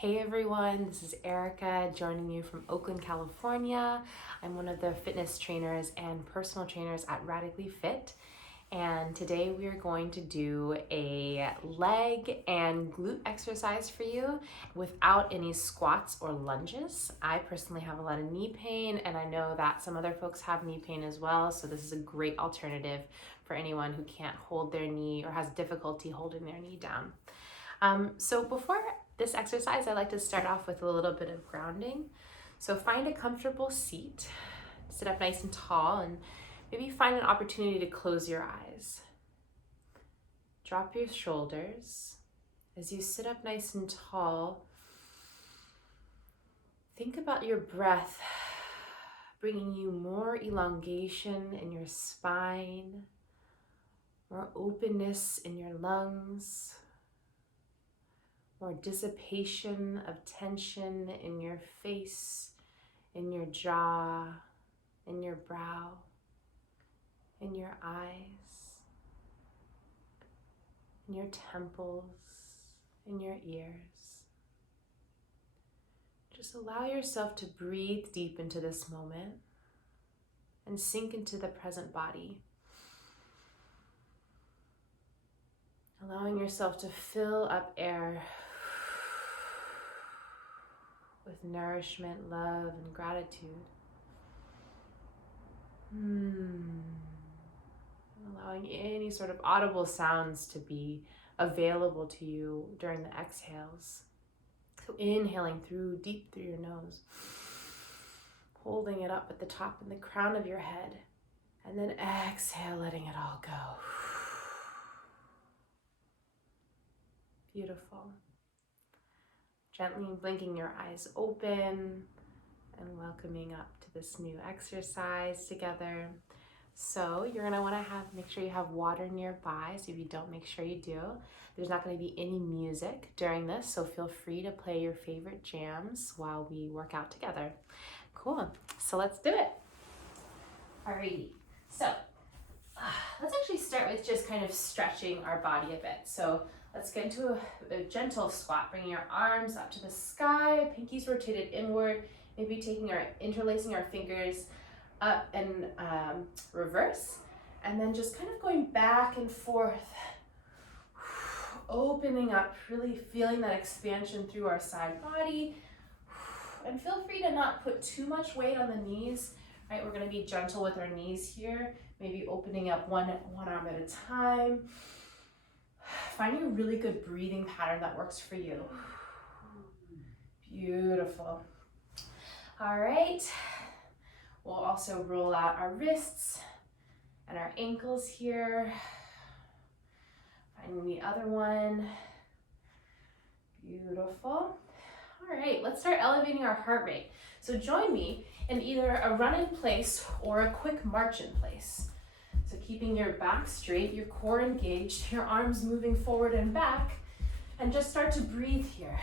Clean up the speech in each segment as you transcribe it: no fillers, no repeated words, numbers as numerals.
Hey everyone, this is Erica joining you from Oakland, California. I'm one of the fitness trainers and personal trainers at Radically Fit. And today we are going to do a leg and glute exercise for you without any squats or lunges. I personally have a lot of knee pain, and I know that some other folks have knee pain as well. So this is a great alternative for anyone who can't hold their knee or has difficulty holding their knee down. So before this exercise, I like to start off with a little bit of grounding. So find a comfortable seat, sit up nice and tall, and maybe find an opportunity to close your eyes. Drop your shoulders. As you sit up nice and tall, think about your breath bringing you more elongation in your spine, more openness in your lungs, more dissipation of tension in your face, in your jaw, in your brow, in your eyes, in your temples, in your ears. Just allow yourself to breathe deep into this moment and sink into the present body. Allowing yourself to fill up air with nourishment, love, and gratitude. Allowing any sort of audible sounds to be available to you during the exhales. So inhaling deep through your nose, holding it up at the top and the crown of your head, and then exhale, letting it all go. Beautiful. Gently blinking your eyes open and welcoming up to this new exercise together. So you're gonna wanna make sure you have water nearby. So if you don't, make sure you do. There's not gonna be any music during this, so feel free to play your favorite jams while we work out together. Cool, so let's do it. Alrighty, so let's actually start with just kind of stretching our body a bit. So let's get into a gentle squat, bringing your arms up to the sky, pinkies rotated inward, maybe interlacing our fingers up and reverse, and then just kind of going back and forth, opening up, really feeling that expansion through our side body. And feel free to not put too much weight on the knees, right? We're gonna be gentle with our knees here, maybe opening up one arm at a time. Finding a really good breathing pattern that works for you. Beautiful. All right. We'll also roll out our wrists and our ankles here. Finding the other one. Beautiful. All right, let's start elevating our heart rate. So join me in either a run in place or a quick march in place. So keeping your back straight, your core engaged, your arms moving forward and back, and just start to breathe here.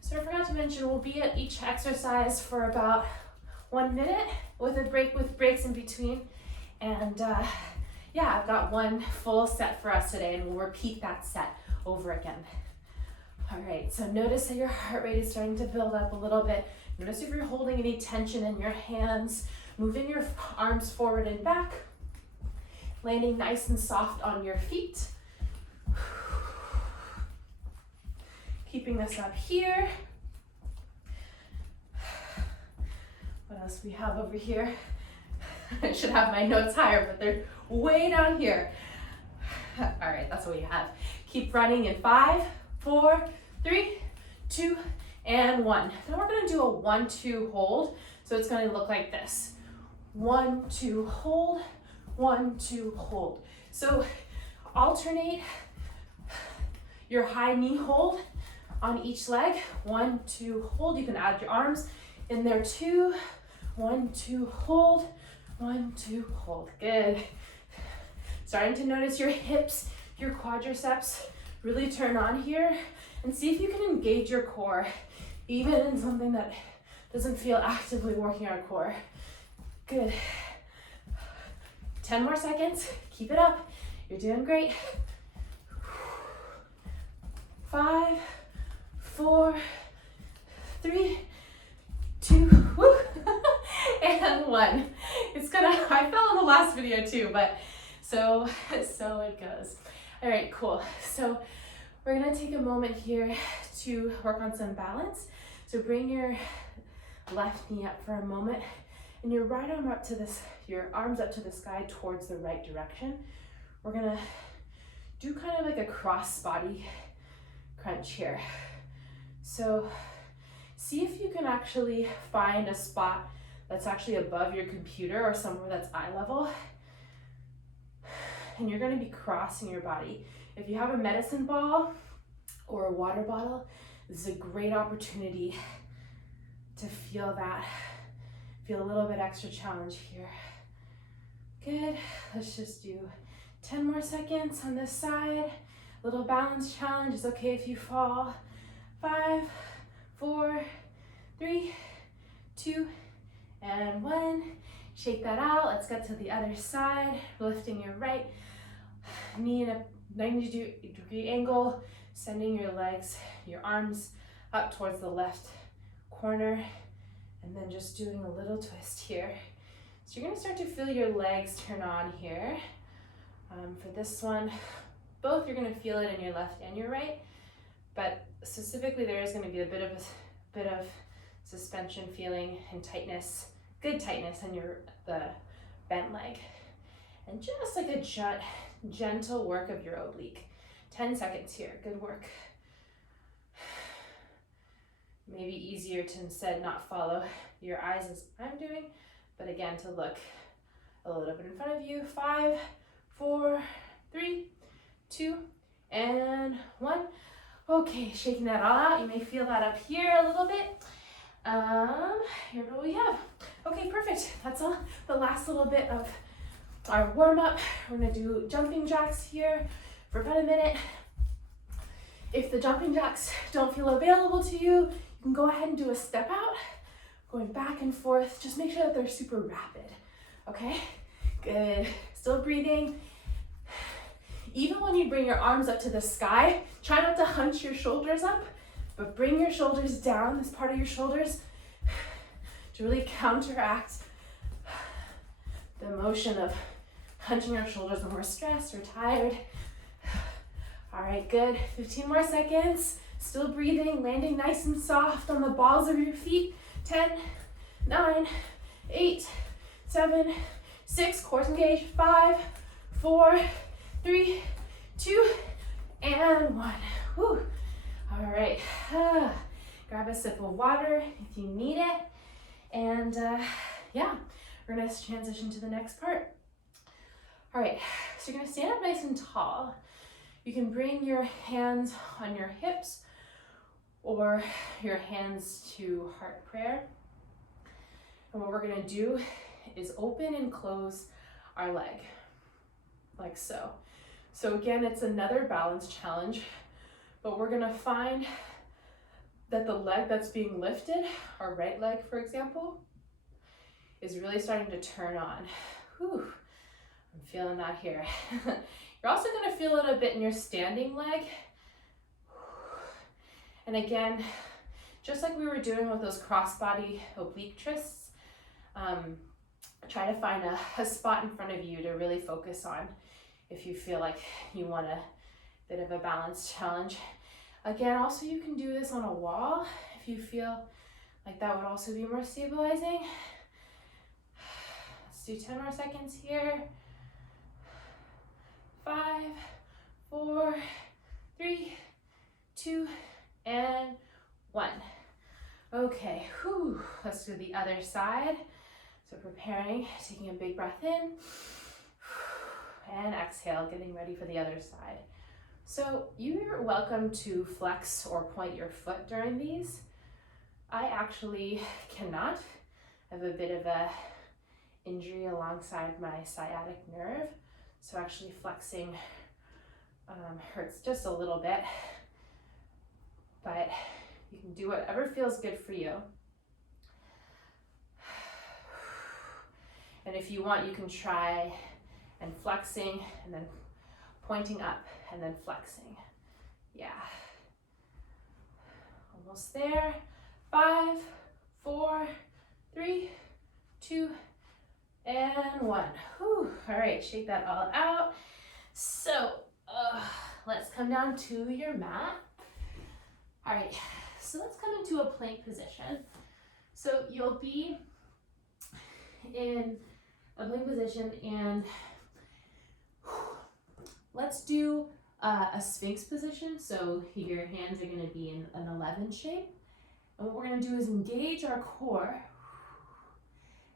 So I forgot to mention, we'll be at each exercise for about 1 minute with breaks in between. And yeah, I've got one full set for us today, and we'll repeat that set over again. All right, so notice that your heart rate is starting to build up a little bit. Notice if you're holding any tension in your hands, moving your arms forward and back, landing nice and soft on your feet. Keeping this up here. What else we have over here? I should have my notes higher, but they're way down here. All right, that's what we have. Keep running in 5, 4, 3, 2, and 1. Now we're gonna do a 1-2 hold. So it's gonna look like this. 1-2 hold, 1-2 hold. So alternate your high knee hold on each leg. 1-2 hold. You can add your arms in there too. 1-2 hold, 1-2 hold. Good. Starting to notice your hips, your quadriceps really turn on here, and see if you can engage your core, even in something that doesn't feel actively working our core. Good. 10 more seconds. Keep it up. You're doing great. 5, 4, one. I fell in the last video too, but so it goes. All right, cool. So we're gonna take a moment here to work on some balance. So bring your left knee up for a moment and your right arm up to your arms up to the sky towards the right direction. We're gonna do kind of like a cross body crunch here. So see if you can actually find a spot that's actually above your computer or somewhere that's eye level. And you're gonna be crossing your body. If you have a medicine ball or a water bottle, this is a great opportunity to feel a little bit extra challenge here. Good, let's just do 10 more seconds on this side. Little balance challenge, it's okay if you fall. 5, 4, 3, 2, and 1. Shake that out. Let's get to the other side. Lifting your right knee in a 90-degree angle, sending your legs, your arms up towards the left corner, and then just doing a little twist here. So you're gonna start to feel your legs turn on here. For this one, both you're gonna feel it in your left and your right, but specifically there is gonna be a bit of suspension feeling and tightness, good tightness in the bent leg. And just like a gentle work of your oblique. 10 seconds here, good work. Maybe easier to instead not follow your eyes as I'm doing, but again, to look a little bit in front of you. 5, 4, 3, 2, and 1. Okay, shaking that all out. You may feel that up here a little bit. Here's what we have. Okay, perfect. That's all. The last little bit of our warm-up. We're gonna do jumping jacks here for about a minute. If the jumping jacks don't feel available to you, you can go ahead and do a step out, going back and forth. Just make sure that they're super rapid, okay? Good, still breathing. Even when you bring your arms up to the sky, try not to hunch your shoulders up, but bring your shoulders down, this part of your shoulders, to really counteract the motion of hunching our shoulders when we're stressed or tired. All right, good. 15 more seconds. Still breathing, landing nice and soft on the balls of your feet. 10, 9, 8, 7, 6, core engaged. 5, 4, 3, 2, and 1. Whew. All right. Grab a sip of water if you need it. And yeah, we're gonna transition to the next part. All right, so you're gonna stand up nice and tall. You can bring your hands on your hips or your hands to heart prayer. And what we're gonna do is open and close our leg, like so. So again, it's another balance challenge, but we're gonna find that the leg that's being lifted, our right leg, for example, is really starting to turn on. Whew, I'm feeling that here. You're also gonna feel it a bit in your standing leg. And again, just like we were doing with those crossbody oblique twists, try to find a spot in front of you to really focus on if you feel like you want a bit of a balance challenge. Again, also you can do this on a wall if you feel like that would also be more stabilizing. Let's do 10 more seconds here. 5, 4, 3, 2, and 1. Okay, whew. Let's do the other side. So preparing, taking a big breath in, and exhale, getting ready for the other side. So you're welcome to flex or point your foot during these. I actually cannot. I have a bit of a injury alongside my sciatic nerve. So actually flexing hurts just a little bit, but you can do whatever feels good for you. And if you want, you can try and flexing and then pointing up and then flexing. Yeah. Almost there. 5, 4, 3, 2, and 1. Whew. All right, shake that all out. So let's come down to your mat. All right, so let's come into a plank position. So you'll be in a plank position, and let's do a Sphinx position. So your hands are gonna be in an 11 shape. And what we're gonna do is engage our core,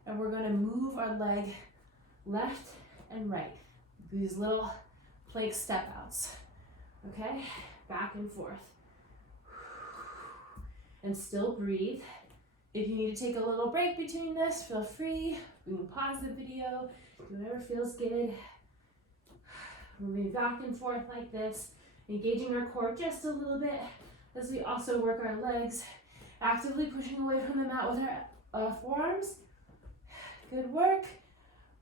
and we're gonna move our leg left and right. These little plank step outs, okay? Back and forth. And still breathe. If you need to take a little break between this, feel free. We can pause the video, do whatever feels good. Moving back and forth like this, engaging our core just a little bit as we also work our legs, actively pushing away from the mat with our forearms. Good work.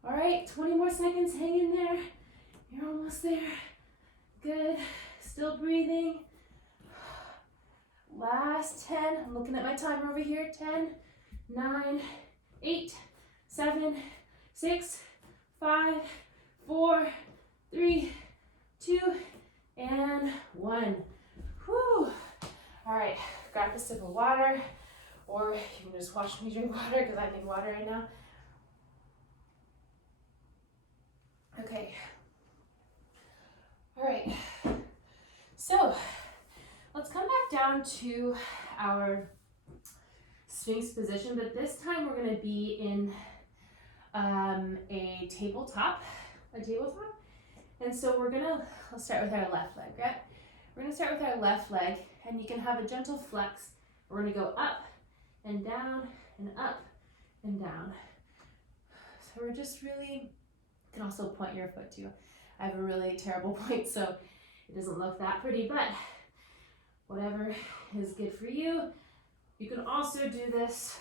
All right, 20 more seconds, hang in there. You're almost there. Good, still breathing. Last 10, I'm looking at my timer over here. 10, 9, 8, 7, 6, 5, 4, 3, 2, and 1. Whew. All right, grab a sip of water, or you can just watch me drink water because I need water right now. Okay. All right. So let's come back down to our Sphinx position, but this time we're going to be in a tabletop. And so let's start with our left leg, right? We're going to start with our left leg, and you can have a gentle flex. We're going to go up and down and up and down. So we're just really, you can also point your foot too. I have a really terrible point, so it doesn't look that pretty, but whatever is good for you. You can also do this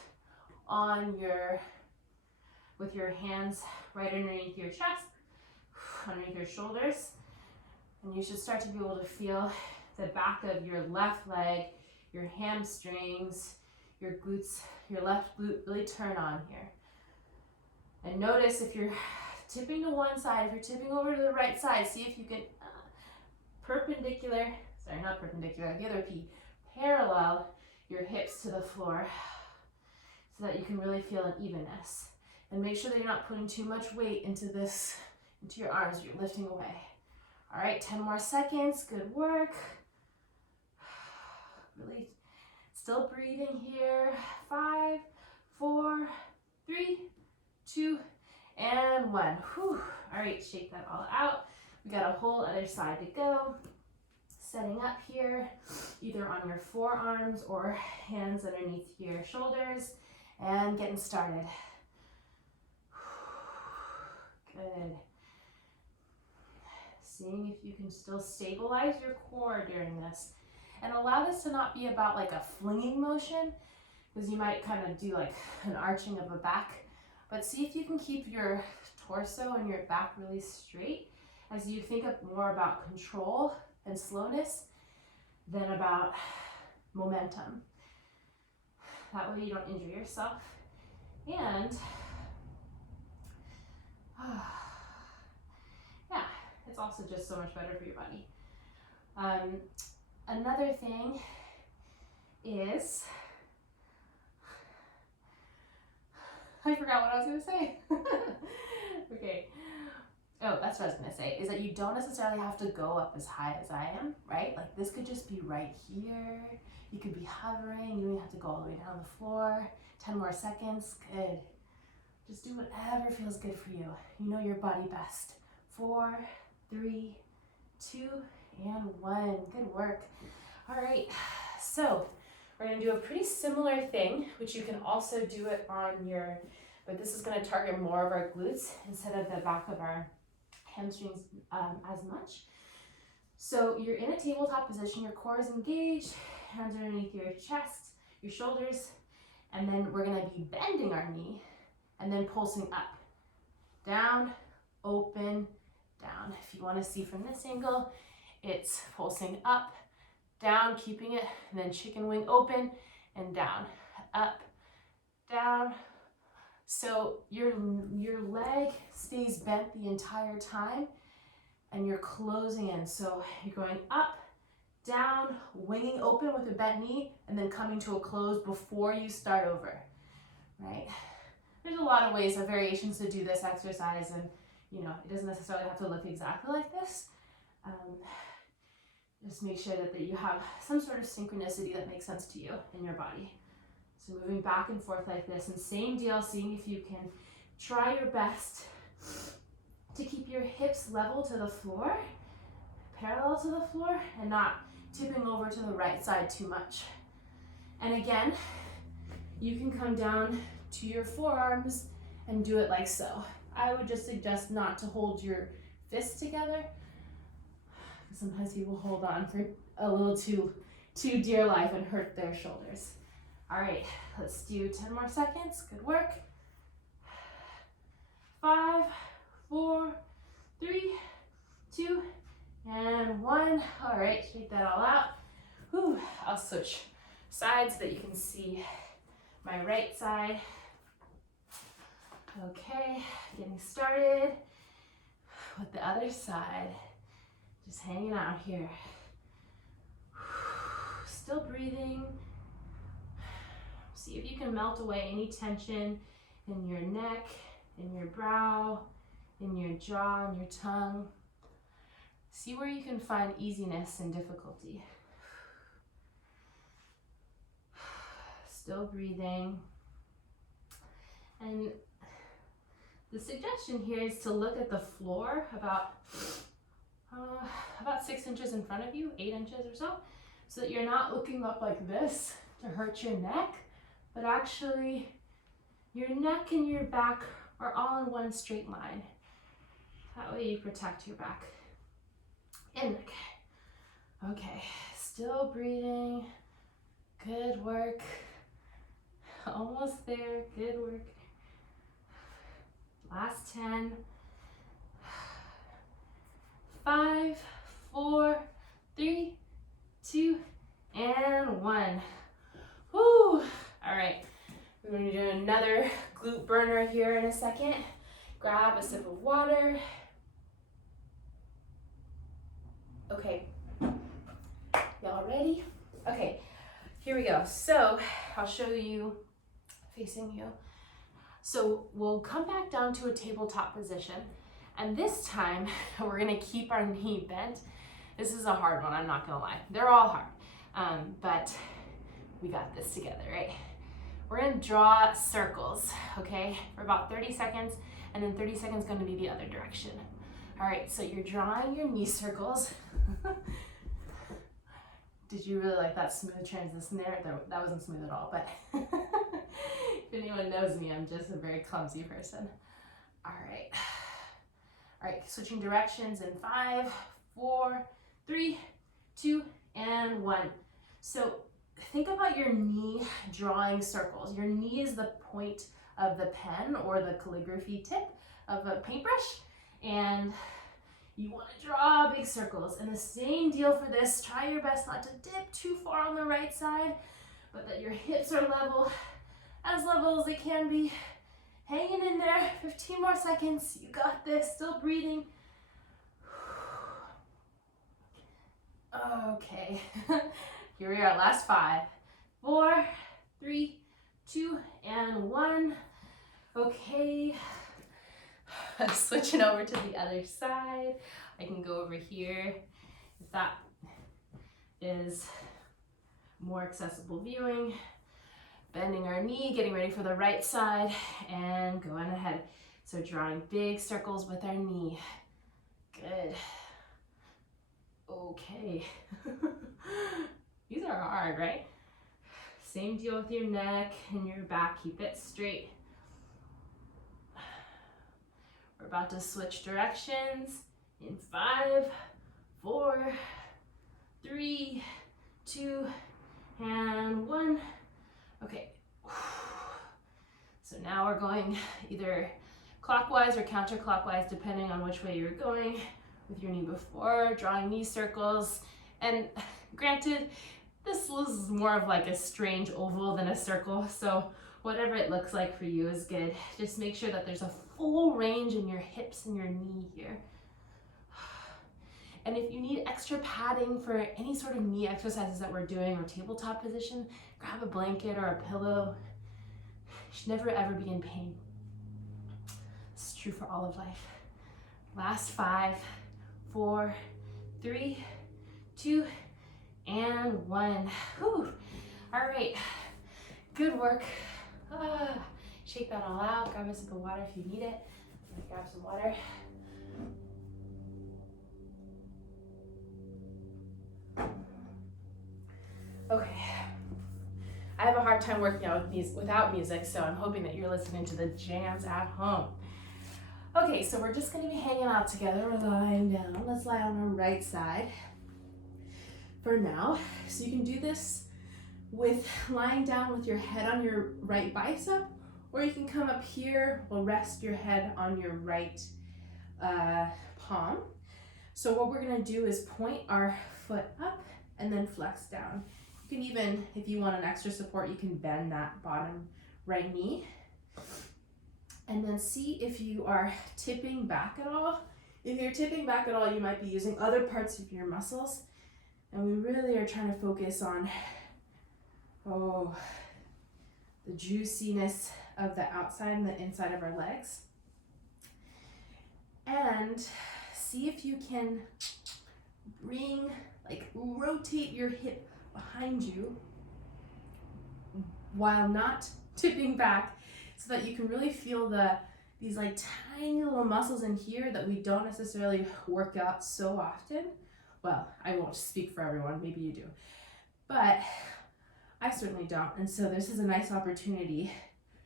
with your hands right underneath your chest, underneath your shoulders, and you should start to be able to feel the back of your left leg, your hamstrings, your glutes, your left glute really turn on here. And notice if you're tipping to one side, if you're tipping over to the right side, see if you can the other P, parallel your hips to the floor so that you can really feel an evenness. And make sure that you're not putting too much weight into your arms, you're lifting away. All right, 10 more seconds, good work. Really still breathing here. 5, 4, 3, 2, and 1. Whew. All right, shake that all out. We got a whole other side to go. Setting up here, either on your forearms or hands underneath your shoulders, and getting started. Good. Seeing if you can still stabilize your core during this. And allow this to not be about like a flinging motion, because you might kind of do like an arching of a back. But see if you can keep your torso and your back really straight as you think more about control and slowness than about momentum. That way you don't injure yourself. And yeah, it's also just so much better for your body. Another thing is, I forgot what I was going to say. Okay. Oh, that's what I was going to say, is that you don't necessarily have to go up as high as I am, right? Like this could just be right here. You could be hovering. You don't have to go all the way down the floor. 10 more seconds. Good. Just do whatever feels good for you. You know your body best. 4, 3, 2, and 1. Good work. All right. So we're going to do a pretty similar thing, which you can also do it on but this is going to target more of our glutes instead of the back of our hamstrings as much. So you're in a tabletop position, your core is engaged, hands underneath your chest, your shoulders, and then we're going to be bending our knee and then pulsing up, down, open, down. If you want to see from this angle, it's pulsing up, down, keeping it, and then chicken wing open and down, up, down, So your leg stays bent the entire time and you're closing in. So you're going up, down, winging open with a bent knee, and then coming to a close before you start over, right? There's a lot of ways of variations to do this exercise, and you know, it doesn't necessarily have to look exactly like this. Just make sure that you have some sort of synchronicity that makes sense to you in your body. So moving back and forth like this, and same deal, seeing if you can try your best to keep your hips level to the floor, parallel to the floor, and not tipping over to the right side too much. And again, you can come down to your forearms and do it like so. I would just suggest not to hold your fists together. Sometimes people hold on for a little too dear life and hurt their shoulders. All right, let's do 10 more seconds. Good work. 5, 4, 3, 2, and 1. All right, shake that all out. Whew. I'll switch sides so that you can see my right side. Okay, getting started with the other side. Just hanging out here. Still breathing. See if you can melt away any tension in your neck, in your brow, in your jaw, and your tongue. See where you can find easiness and difficulty. Still breathing. And the suggestion here is to look at the floor about 6 inches in front of you, 8 inches or so that you're not looking up like this to hurt your neck, but actually your neck and your back are all in one straight line. That way you protect your back and neck. Okay, still breathing. Good work. Almost there, good work. Last 10. 5, 4, 3, 2, and 1. Woo! All right, we're going to do another glute burner here in a second. Grab a sip of water. Okay, y'all ready? Okay, here we go. So I'll show you, facing you. So we'll come back down to a tabletop position. And this time, we're gonna keep our knee bent. This is a hard one, I'm not gonna lie. They're all hard, but we got this together, right? We're gonna draw circles, okay, for about 30 seconds, and then 30 seconds is gonna be the other direction. All right, so you're drawing your knee circles. Did you really like that smooth transition there? That wasn't smooth at all, but if anyone knows me, I'm just a very clumsy person. All right. All right, switching directions in 5, 4, 3, 2, and 1. So think about your knee drawing circles. Your knee is the point of the pen or the calligraphy tip of a paintbrush, and you want to draw big circles. And the same deal for this. Try your best not to dip too far on the right side, but that your hips are level as they can be. Hanging in there, 15 more seconds. You got this, still breathing. Okay, here we are, last 5, 4, 3, 2, and 1. Okay, I'm switching over to the other side. I can go over here if that is more accessible viewing. Bending our knee, getting ready for the right side, and going ahead. So drawing big circles with our knee. Good. Okay. These are hard, right? Same deal with your neck and your back. Keep it straight. We're about to switch directions in 5, 4, 3, 2, and 1. Okay, so now we're going either clockwise or counterclockwise, depending on which way you're going with your knee before, drawing knee circles. And granted, this was more of like a strange oval than a circle, so Whatever it looks like for you is good. Just make sure that there's a full range in your hips and your knee here. And if you need extra padding for any sort of knee exercises that we're doing or tabletop position, grab a blanket or a pillow. You should never ever be in pain. It's true for all of life. Last 5, 4, 3, 2, and 1. Whew. All right, good work. Shake that all out. Grab a sip of water if you need it. I'm gonna grab some water. Okay, I have a hard time working out without music, so I'm hoping that you're listening to the jams at home. Okay, so we're just gonna be hanging out together. We're lying down. Let's lie on our right side for now. So you can do this with lying down with your head on your right bicep, or you can come up here, we'll rest your head on your right palm. So what we're gonna do is point our foot up and then flex down. You can even, if you want an extra support, you can bend that bottom right knee. And then see if you are tipping back at all. If you're tipping back at all, you might be using other parts of your muscles. And we really are trying to focus on, the juiciness of the outside and the inside of our legs. And see if you can rotate your hip behind you while not tipping back, so that you can really feel these like tiny little muscles in here that we don't necessarily work out so often. Well, I won't speak for everyone, maybe you do, but I certainly don't. And so this is a nice opportunity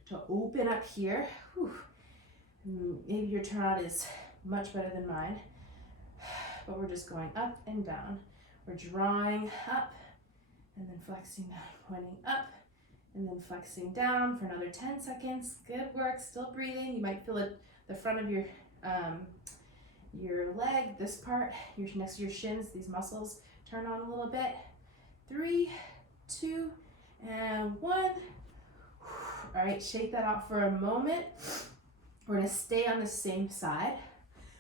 to open up here. Whew. Maybe your turnout is much better than mine, but we're just going up and down. We're drawing up and then flexing down, pointing up and then flexing down for another 10 seconds. Good work, still breathing. You might feel it, the front of your leg, this part, next to your shins, these muscles turn on a little bit. 3, 2, and 1. All right, shake that out for a moment. We're gonna stay on the same side.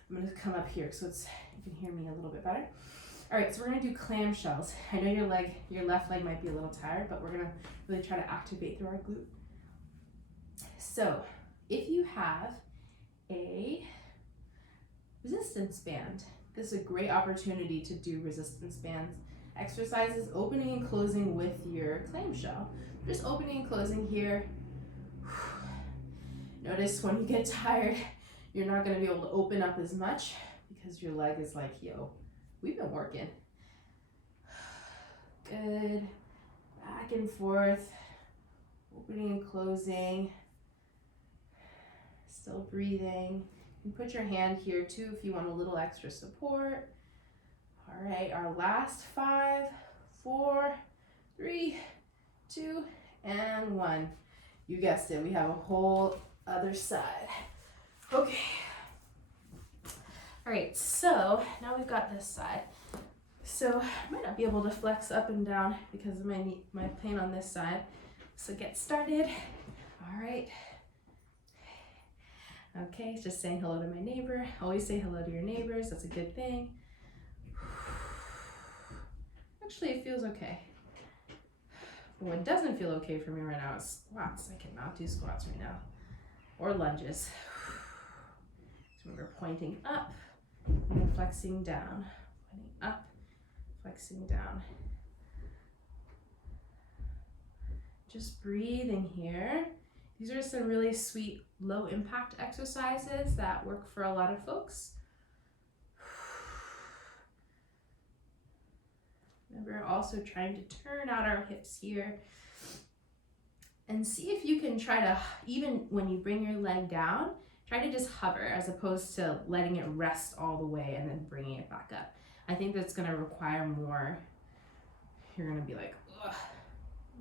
I'm gonna come up here so you can hear me a little bit better. All right, so we're gonna do clamshells. I know your left leg might be a little tired, but we're gonna really try to activate through our glute. So if you have a resistance band, this is a great opportunity to do resistance bands exercises, opening and closing with your clamshell. Just opening and closing here. Notice when you get tired, you're not gonna be able to open up as much because your leg is like, yo, we've been working. Good. Back and forth. Opening and closing. Still breathing. You can put your hand here too if you want a little extra support. All right, our last 5, 4, 3, 2, and 1. You guessed it, we have a whole other side. Okay. All right, so now we've got this side. So I might not be able to flex up and down because of my pain on this side. So get started. All right. Okay, just saying hello to my neighbor. Always say hello to your neighbors, that's a good thing. Actually, it feels okay. But what doesn't feel okay for me right now is squats. I cannot do squats right now. Or lunges. So we're pointing up and then flexing down. Pointing up, flexing down. Just breathing here. These are some really sweet low impact exercises that work for a lot of folks. Remember, also trying to turn out our hips here. And see if you can try to, even when you bring your leg down, try to just hover as opposed to letting it rest all the way and then bringing it back up. I think that's gonna require more, you're gonna be like, ugh,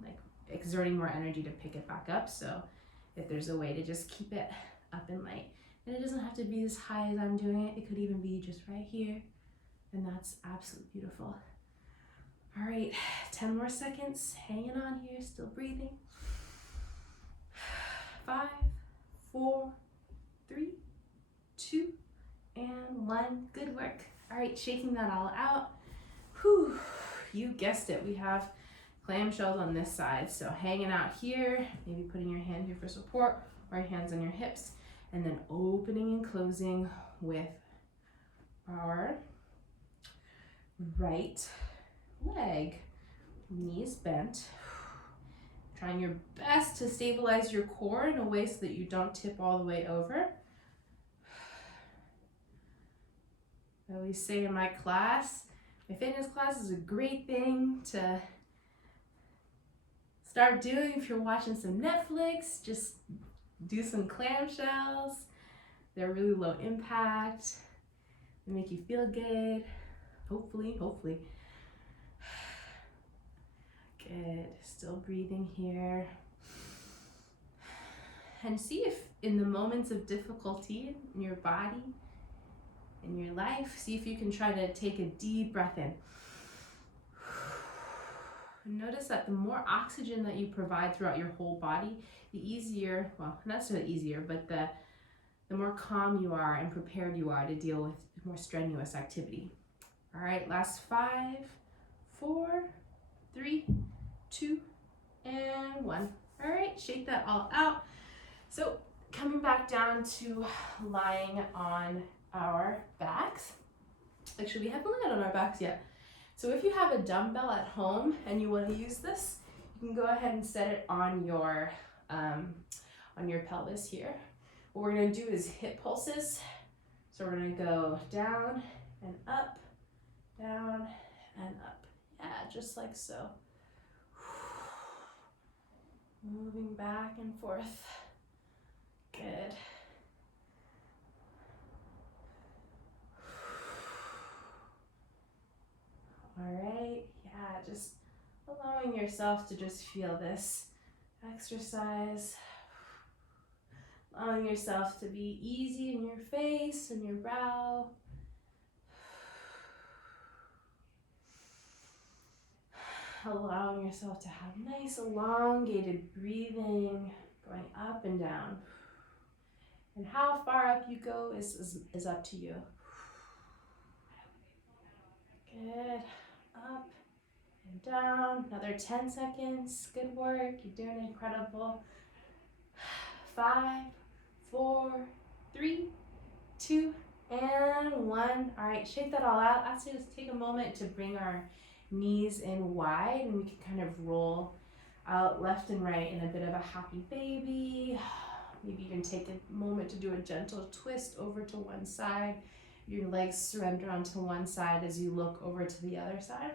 like exerting more energy to pick it back up. So if there's a way to just keep it up and light, and it doesn't have to be as high as I'm doing it, it could even be just right here. And that's absolutely beautiful. All right, 10 more seconds, hanging on here, still breathing. 5, 4, 3, 2, and 1. Good work. All right, shaking that all out. Whew, you guessed it. We have clamshells on this side. So hanging out here, maybe putting your hand here for support or your hands on your hips, and then opening and closing with our right leg. Knees bent. Trying your best to stabilize your core in a way so that you don't tip all the way over. I always say in my class, my fitness class is a great thing to start doing if you're watching some Netflix. Just do some clamshells. They're really low impact. They make you feel good. Hopefully. Good. Still breathing here. And see if in the moments of difficulty in your body, in your life, see if you can try to take a deep breath in. Notice that the more oxygen that you provide throughout your whole body, the easier, well, not so easier, but the more calm you are and prepared you are to deal with more strenuous activity. All right, last 5, 4, 3, 2, and 1. All right, shake that all out. So coming back down to lying on our backs. Actually, we haven't laid on our backs yet. So if you have a dumbbell at home and you want to use this, you can go ahead and set it on your pelvis here. What we're going to do is hip pulses. So we're going to go down and up, down and up. Yeah, just like so. Moving back and forth. Good. All right, yeah, just allowing yourself to just feel this exercise. Allowing yourself to be easy in your face and your brow. Allowing yourself to have nice elongated breathing, going up and down. And how far up you go is up to you. Good. Up and down. Another 10 seconds. Good work. You're doing incredible. 5, 4, 3, 2, and 1. All right, shake that all out. Let's just take a moment to bring our knees in wide, and we can kind of roll out left and right in a bit of a happy baby. Maybe even take a moment to do a gentle twist over to one side. Your legs surrender onto one side as you look over to the other side.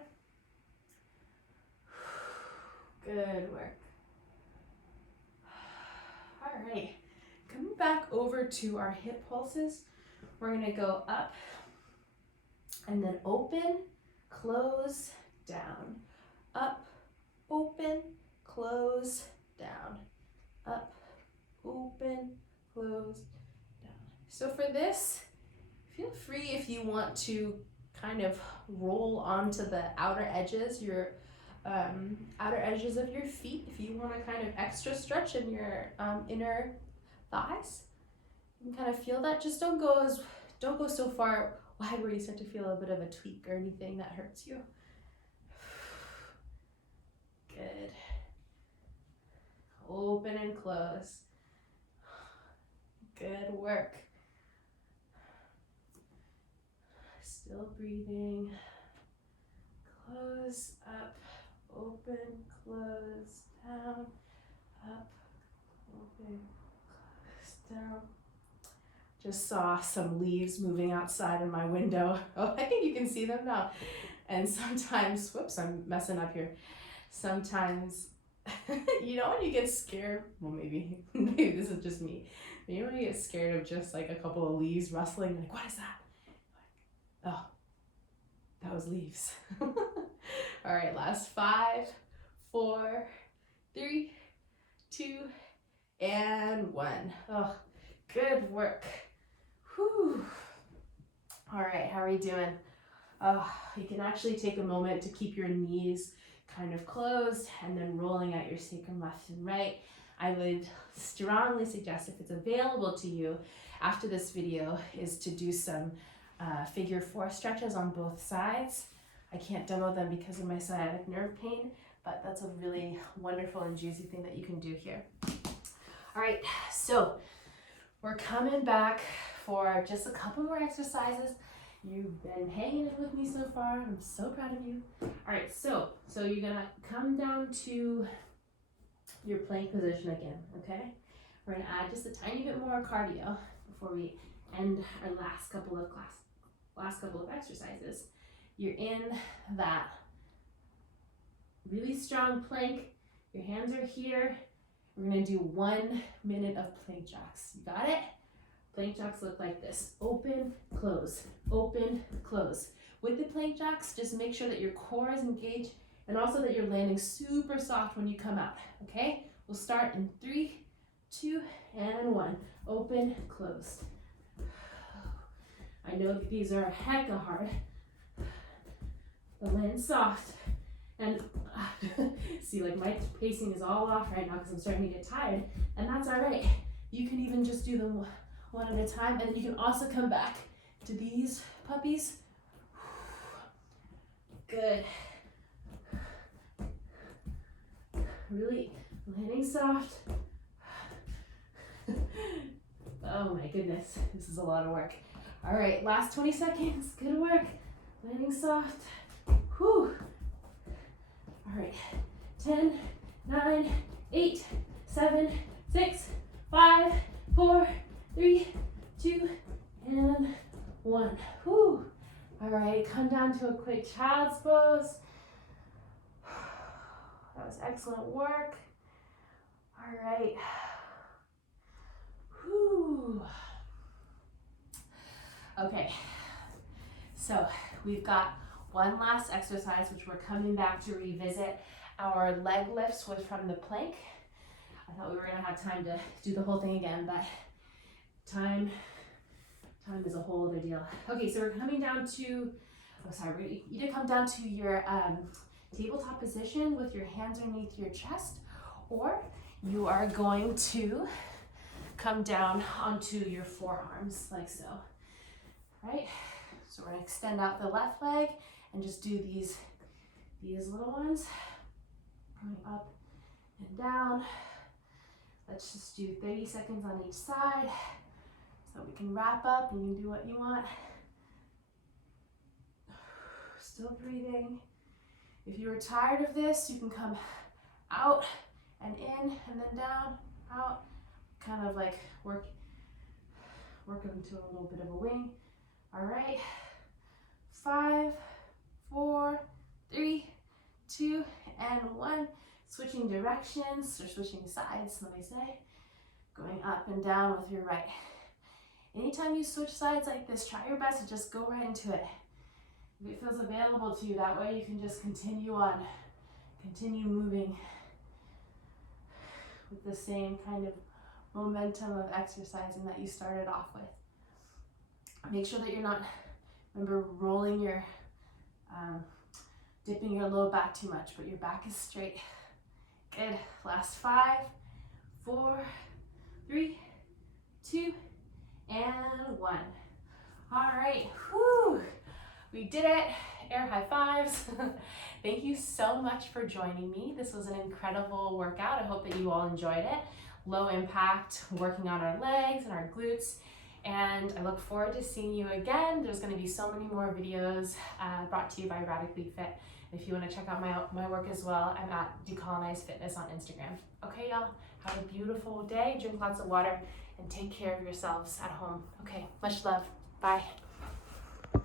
Good work. All right, coming back over to our hip pulses, we're gonna go up and then open, close, down, up, open, close, down, up, open, close, down. So for this, feel free if you want to kind of roll onto the outer edges, your outer edges of your feet. If you want to kind of extra stretch in your inner thighs, you can kind of feel that. Just don't go so far wide where you start to feel a bit of a tweak or anything that hurts you. Good. Open and close. Good work. Still breathing. Close, up, open, close, down, up, open, close, down. Just saw some leaves moving outside of my window. Oh, I think you can see them now. And sometimes, whoops, I'm messing up here. Sometimes, you know when you get scared, well maybe this is just me. You know when you get scared of just like a couple of leaves rustling, like what is that? Like, oh, that was leaves. All right, last 5, 4, 3, 2, and 1. Oh, good work. Whew. All right, how are you doing? You can actually take a moment to keep your knees kind of closed and then rolling out your sacrum left and right. I would strongly suggest, if it's available to you after this video, is to do some figure 4 stretches on both sides. I can't demo them because of my sciatic nerve pain, but that's a really wonderful and juicy thing that you can do here. All right, so we're coming back for just a couple more exercises. You've been hanging in with me so far. I'm so proud of you. All right, so you're gonna come down to your plank position again, okay? We're gonna add just a tiny bit more cardio before we end our last couple of exercises. You're in that really strong plank. Your hands are here. We're gonna do 1 minute of plank jacks. You got it? Plank jacks look like this. Open, close, open, close. With the plank jacks, just make sure that your core is engaged and also that you're landing super soft when you come out, okay? We'll start in 3, 2, and 1. Open, close. I know that these are hecka hard, but land soft. And see, like my pacing is all off right now because I'm starting to get tired, and that's all right. You can even just do them one at a time, and then you can also come back to these puppies. Good. Really landing soft. Oh my goodness, this is a lot of work. All right, last 20 seconds. Good work. Landing soft. Whew. All right, 10, 9, 8, 7, 6, 5, 4, 3, 2, and 1. Whew. All right, come down to a quick child's pose. That was excellent work. All right. Whew. Okay, so we've got one last exercise, which we're coming back to revisit our leg lifts from the plank. I thought we were gonna have time to do the whole thing again, but time is a whole other deal. Okay, so we're coming down to, you did come down to your tabletop position with your hands underneath your chest, or you are going to come down onto your forearms like so, right? So we're gonna extend out the left leg and just do these little ones, going up and down. Let's just do 30 seconds on each side so we can wrap up and you can do what you want. Still breathing. If you were tired of this, you can come out and in and then down, out, kind of like work into a little bit of a wing. All right, 5, 4, 3, 2, and 1. Switching directions, or switching sides, let me say. Going up and down with your right. Anytime you switch sides like this, try your best to just go right into it. If it feels available to you, that way you can just continue on, continue moving with the same kind of momentum of exercising that you started off with. Make sure that you're not, remember, rolling your, dipping your low back too much, but your back is straight. Good. Last 5, 4, 3, 2, and 1. All right. Whew. We did it. Air high fives. Thank you so much for joining me. This was an incredible workout. I hope that you all enjoyed it. Low impact, working on our legs and our glutes. And I look forward to seeing you again. There's going to be so many more videos brought to you by Radically Fit. If you want to check out my work as well, I'm at Decolonize Fitness on Instagram. Okay, y'all, have a beautiful day, drink lots of water, and take care of yourselves at home. Okay, much love. Bye.